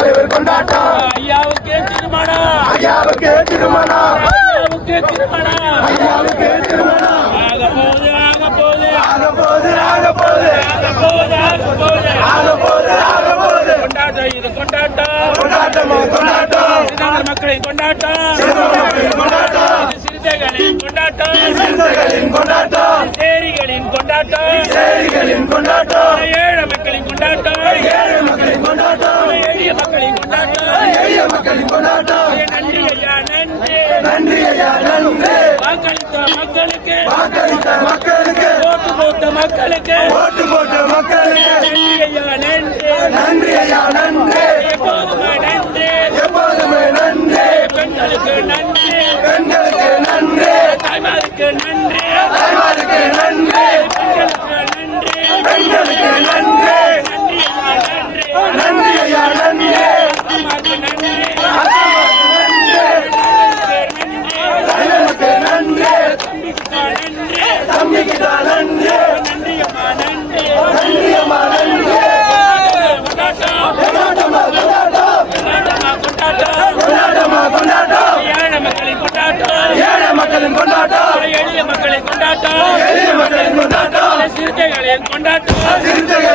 தலைவர் கொண்டாட்டம் ஐயாவுக்கே திருமணம் ஐயாவுக்கே திருமணம் ஐயாவுக்கே திருமணம் ஐயாவுக்கே திருமணம் ஆக போகுது ஆக போகுது ஆக போகுது ஆக போகுது ஆக போகுது ஆக போகுது ஆக போகுது ஆக போகுது கொண்டாட்டம் இது கொண்டாட்டம் கொண்டாட்டமா கொண்டாட்டம் சிறுநகர் மக்களின் கொண்டாட்டம் சிறுவர்களின் கொண்டாட்டம் இது சிறுத்தைகளின் கொண்டாட்டம் சிறுத்தைகளின் கொண்டாட்டம் சேரிகளின் கொண்டாட்டம் சேரிகளின் கொண்டாட்டம் ஏழை மக்களின் கொண்டாட்டம் ஏழை மக்களின் கொண்டாட்டம் எளிய மக்களின் கொண்டாட்டம் எளிய மக்களின் கொண்டாட்டம் நன்றி ஐயா நன்றி நன்றி ஐயா நன்றி வாக்களித்த மக்களுக்கு வாக்களித்த மக்களுக்கு ஓட்டு போட்ட மக்களுக்கு ஓட்டு போட்ட மக்களுக்கு நன்றி ஐயா நன்றி நன்றி ஐயா நன்றி எப்போதுமே நன்றி எப்போதுமே நன்றி பெண்களுக்கு நன்றி பெண்களுக்கு நன்றி தாய்மாருக்கு நன்றி தாய்மாருக்கு நன்றி பெண்களுக்கு நன்றி பெண்களுக்கு நன்றி நன்றி ஐயா நன்றி நன்றி ஐயா நன்றி தாய்மாருக்கு நன்றி தலைவருக்கு நன்றி தம்பிக்கு நன்றி தம்பிக்கு நன்றி நன்றி அம்மா நன்றி நன்றி அம்மா நன்றி கொண்டாட்டம் கொண்டாட்டமா கொண்டாட்டம் கொண்டாட்டம் கொண்டாட்டமா கொண்டாட்டம் ஏழை மக்களின் கொண்டாட்டம் ஏழை மக்களின் கொண்டாட்டம் எளிய மக்களின் கொண்டாட்டம் எளிய மக்களின் கொண்டாட்டம் சிறுத்தைகளின் கொண்டாட்டம் சிறுத்தைகள்